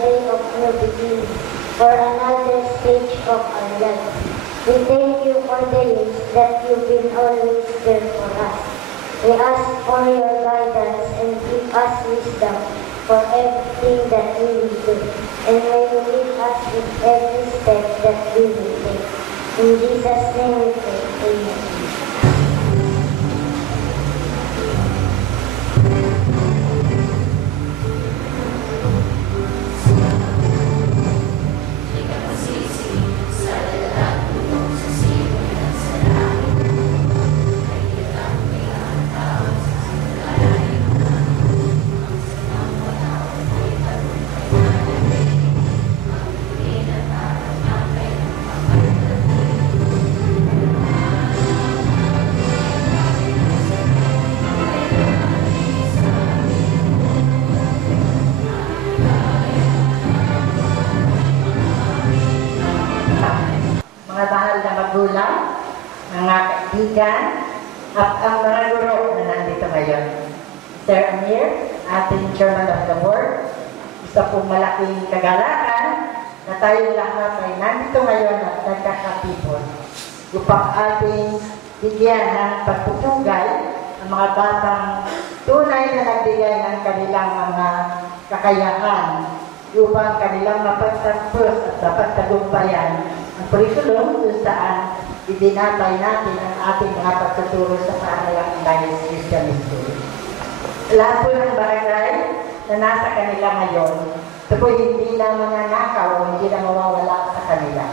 day of new beginning, for another stage of our life. We thank you for the years that you've been always there for us. We ask for your guidance and give us wisdom for everything that we will do, and may you lead us in every step that we will take. In Jesus' name we pray. Amen. mga kaibigan, at ang mga guro na nandito ngayon. Sir Amir, ating Chairman of the Board, isa pong malaking kagalakan na tayo lahat ay nandito ngayon at nagkakatipon upang ating bigyan ng pagpupugay ang mga batang tunay na nagbigay ng kanilang mga kakayahan upang kanilang mapagtagpos at mapagtagumpayan ang kurikulum kung saan ibinatay natin ang ating mga pagtuturo sa Paaralang Dayos Christian School. Lahat po ng barangay na nasa kanila ngayon, ito po hindi na mananakaw o hindi na mawawala sa kanila.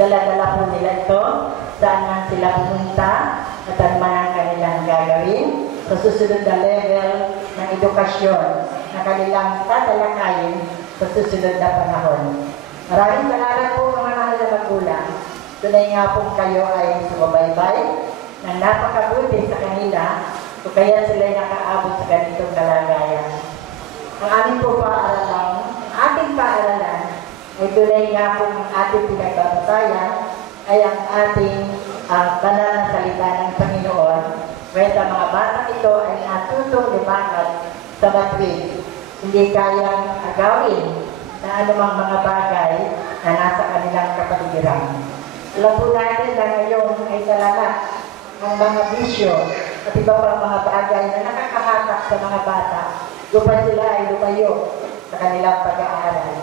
Dala-dala po nila ito, saan man sila pumunta at ano man ang kanilang gagawin sa susunod na level ng edukasyon na kanilang tatalakayin sa susunod na panahon. Maraming salamat po mga mahal na magulang. Tunay nga po kayo ay sumabaybay ng napakabuti sa kanila o kaya sila ay nakaabot sa ganitong kalagayan. Ang aming po paaralan, ating paaralan ay tunay nga po ang ating pinagbabatayan ay ang ating banal na salita ng Panginoon. Kaya sa mga batang ito ay natutong lumakad sa matwid. Hindi kayang agawin na anumang mga bagay na nasa kanilang kapaligiran. Alam po natin na ngayon ay talaga ang mga bisyo at iba pang mga bagay na nakakahatak sa mga bata upang sila ay lumayo sa kanilang pag-aaral.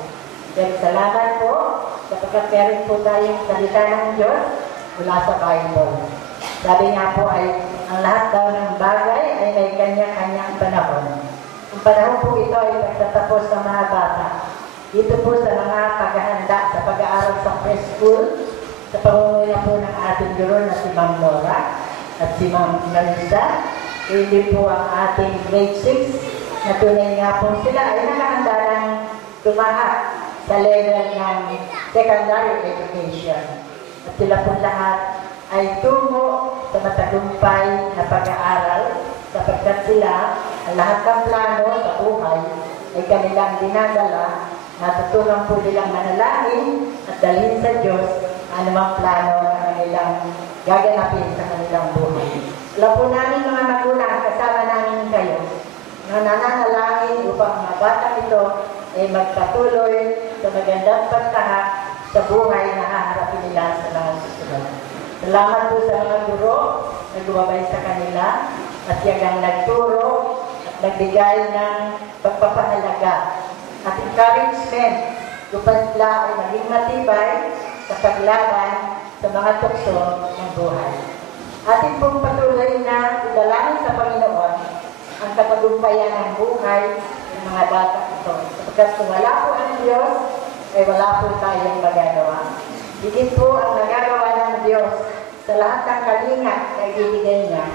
Dahil salamat po sapagkat meron po tayong salita ng Diyos mula sa Bible. Sabi nga po ay ang lahat daw ng bagay ay may kanya-kanyang panahon. Ang panahon po ito ay pagtatapos ng mga bata. Dito po sa mga paghahanda sa pag-aaral sa preschool, sa pangunguna po ng ating guro na si Ma'am Laura at si Ma'am Narisa, hindi po ang ating grade 6 na tunay nga po sila ay nakahanda ng tumaha sa level ng secondary education. At sila po lahat ay tungo sa matagumpay na pag-aaral sapagkat sila, ang lahat ng plano sa buhay ay kanilang dinadala. Natutunan po nilang manalangin at dalhin sa Diyos anumang plano na kanilang gaganapin sa kanilang buhay. Alam po namin mga magulang, kasama namin kayo na nananalangin upang mga batang ito ay magpatuloy sa magandang pagtahak sa buhay na haharapin nila sa mga susunod. Salamat po sa mga guro na gumabay sa kanila at yagang nagturo at nagbigay ng pagpapahalaga at encouragement upang sila ay maging matibay sa paglaban sa mga tukso ng buhay. Atin pong patuloy na idalangin sa Panginoon ang katagumpayan ng buhay ng mga bata ito. Sapagkat kung wala po ang Diyos, ay wala po tayong magagawa. Higit po ang nagagawa ng Diyos sa lahat ng kalingat na ibibigay niya.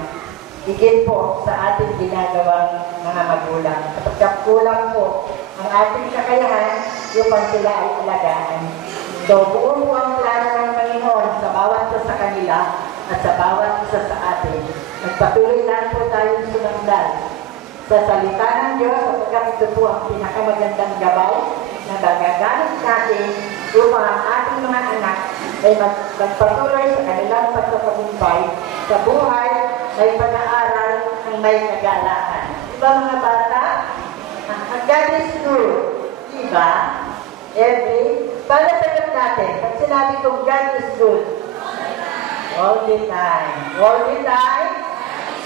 Higit po sa ating ginagawang mga magulang. Sapagkat kulang po ang ating kakayahan upang sila ay alagaan. So, buo po ang plano ng Panginoon sa bawat isa sa kanila at sa bawat isa sa atin. Nagpatuloy lang po tayong sumundan sa salita ng Diyos sapagkat ito po ang pinakamagandang gabay na gagagamit natin upang ang ating mga anak ay magpatuloy sa kanilang pagkakagumpay sa buhay may pag-aaral ng may kagalakan. Diba mga bata? Ang God is good. Diba? Para sagot natin, pag sinabi kong God is good, all the time. All the time,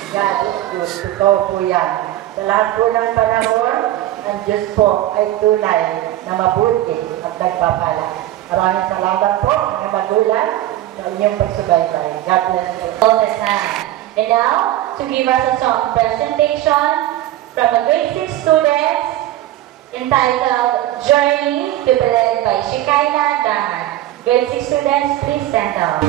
God is good. Totoo po yan. Sa lahat po ng panahon, ang Diyos po ay tunay na mabuti at nagpapala. Maraming salamat po, mga magulang, sa inyong pagsubaybay. God bless you. All the time. And now, to give us a song presentation from a grade 6 student entitled Journey to be led by Shekinah Dahan. Grade 6 students, please stand up.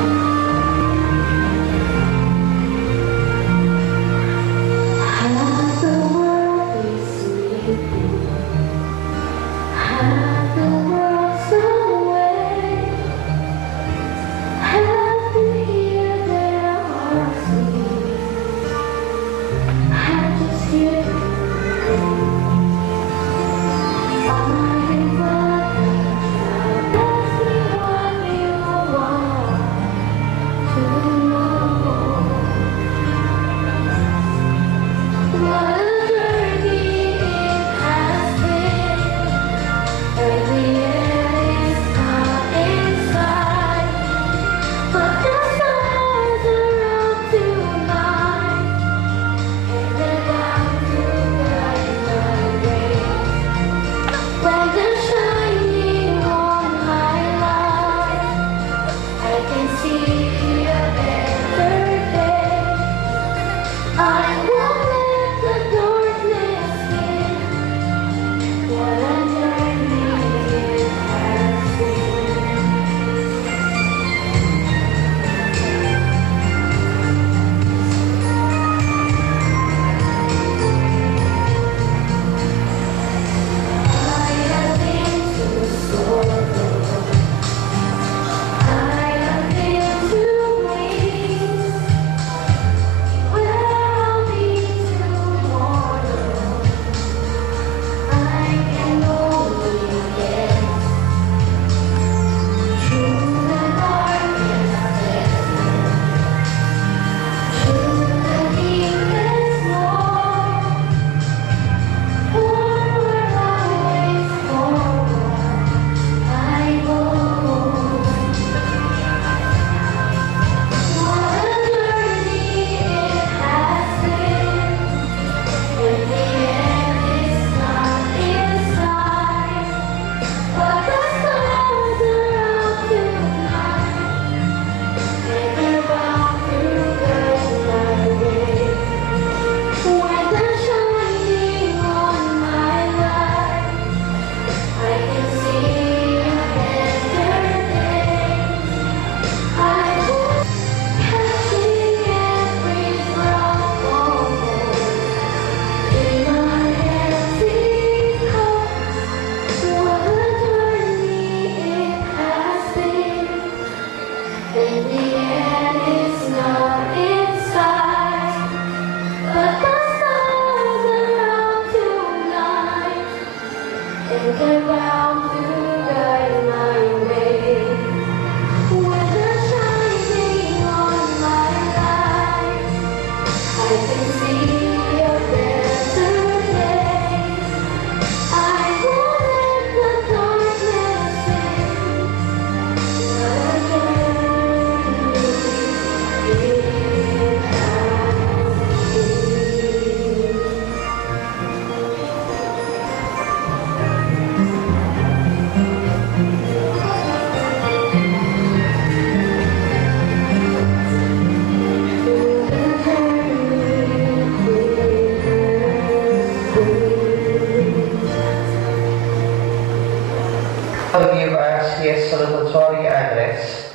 will give us his salutatory address.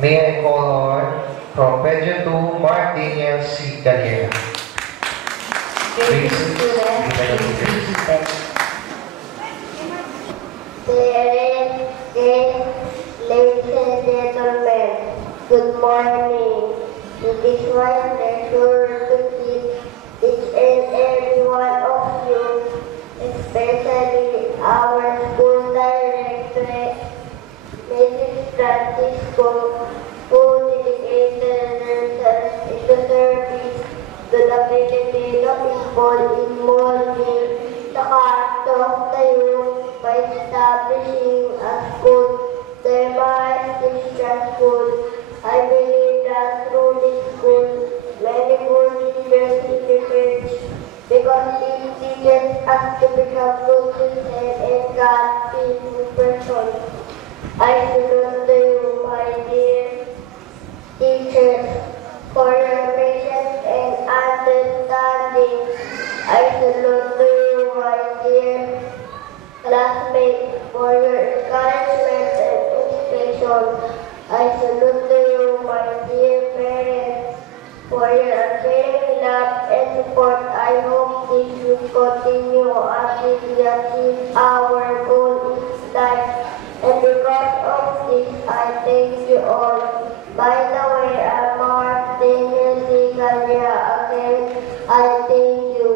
May I call on Propedio 2 Mark Daniel C. Galliera. Please, Ladies and gentlemen, good morning. It is my pleasure to meet each and every one of you, especially our school director, Mrs. Francisco, who dedicated herself into service to the Filipino people in molding the character of the establishing a school, thereby Christian school. I believe that through this school, many good teachers will emerge, because these teachers us to become good Christians and God-fearing persons. I salute to you, my dear teachers, for your patience and understanding. I salute to you, my dear classmates, for your encouragement and inspiration. I salute to you, my dear parents, for your unfailing love and support. I hope this will continue until we achieve our goal in life. And because of this, I thank you all. By the way, I'm Martin Sigalia again. I thank you.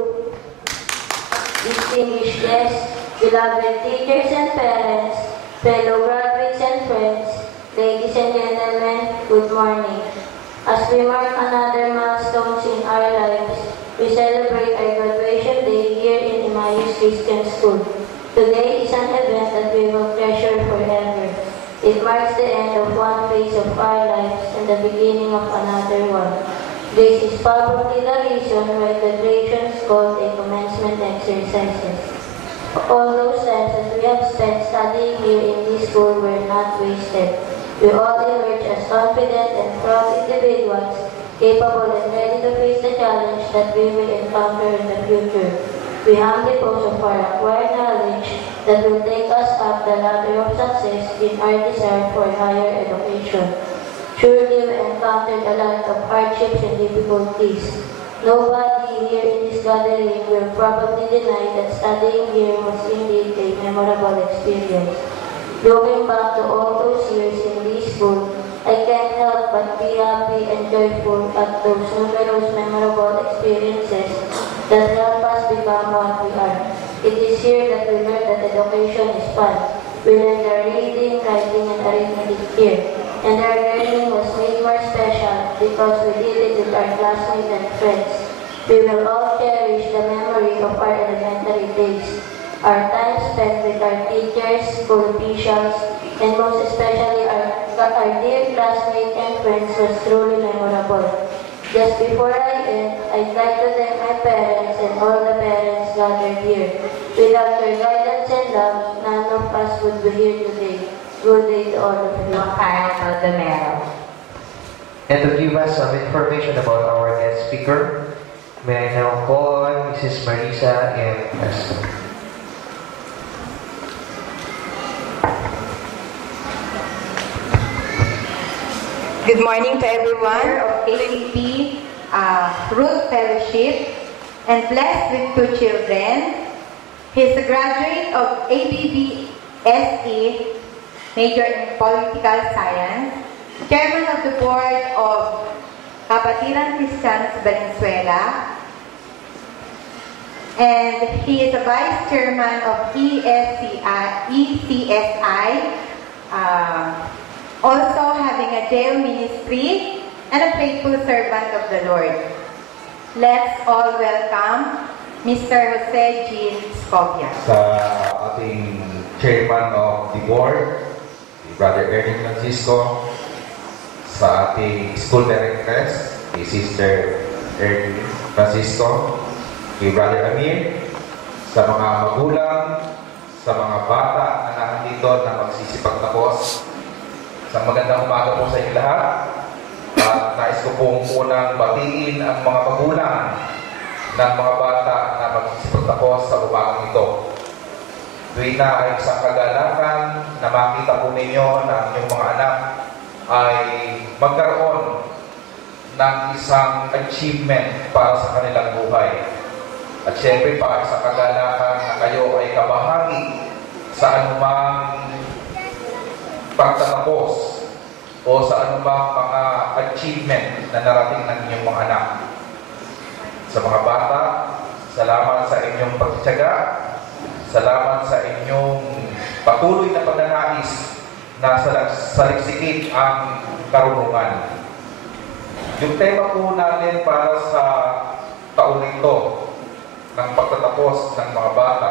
Distinguished guests, beloved teachers and parents, fellow graduates and friends, ladies and gentlemen, good morning. As we mark another milestone in our lives, we celebrate our graduation day here in Emmaus Christian School. Today is an event that we will treasure forever. It marks the end of one phase of our lives and the beginning of another one. This is probably the reason why graduation is called a commencement exercises. All those times that we have spent studying here in this school were not wasted. We all emerge as confident and proud individuals, capable and ready to face the challenge that we will encounter in the future. We humbly boast of our acquired knowledge that will take us up the ladder of success in our desire for higher education. Surely we encountered a lot of hardships and difficulties. Nobody here in this gathering will probably deny that studying here was indeed a memorable experience. Looking back to all those years in this school, I can't help but be happy and joyful at those numerous memorable experiences that help us become what we are. It is here that we learn that education is fun. We learned the reading, writing, and arithmetic here. And our learning was made more special because we did it with our classmates and friends. We will all cherish the memory of our elementary days. Our time spent with our teachers, school officials, and most especially our dear classmates and friends was truly memorable. Just before I end, I'd like to thank my parents and all the parents gathered here. Without your guidance and love, none of us would be here today. Good day to all of you. Kyle Aldamero. And to give us some information about our guest speaker, may I now call on Mrs. Marisa M. Castro. Good morning to everyone of ACP Root Fellowship, and blessed with two children. He is a graduate of ABB SE, major in political science, chairman of the board of Kapatiran Christians Valenzuela, and he is a vice chairman of ECSI, also having a jail ministry and a faithful servant of the Lord. Let's all welcome Mr. Jose Jean Scobia. Sa ating chairman of the board, Brother Ernie Francisco, sa ating school directress, si Sister Ernie Francisco, kay Brother Amir, sa mga magulang, sa mga bata na nandito na magsisipagtapos. Sa magandang umaga po sa inyo lahat. At nais ko pong unang batiin ang mga magulang ng mga bata na magsisipagtapos sa umagang ito. Tuwing na ay isang kagalakan na makita po ninyo na ang inyong mga anak ay magkaroon ng isang achievement para sa kanilang buhay. At syempre pa, isang kagalakan na kayo ay kabahagi sa anumang pagtatapos o sa anumang mga achievement na narating ng inyong mga anak. Sa mga bata, salamat sa inyong pagtitiyaga, salamat sa inyong patuloy na pagnanais na saliksikin ang karunungan. Yung tema po natin para sa taon ito ng pagtatapos ng mga bata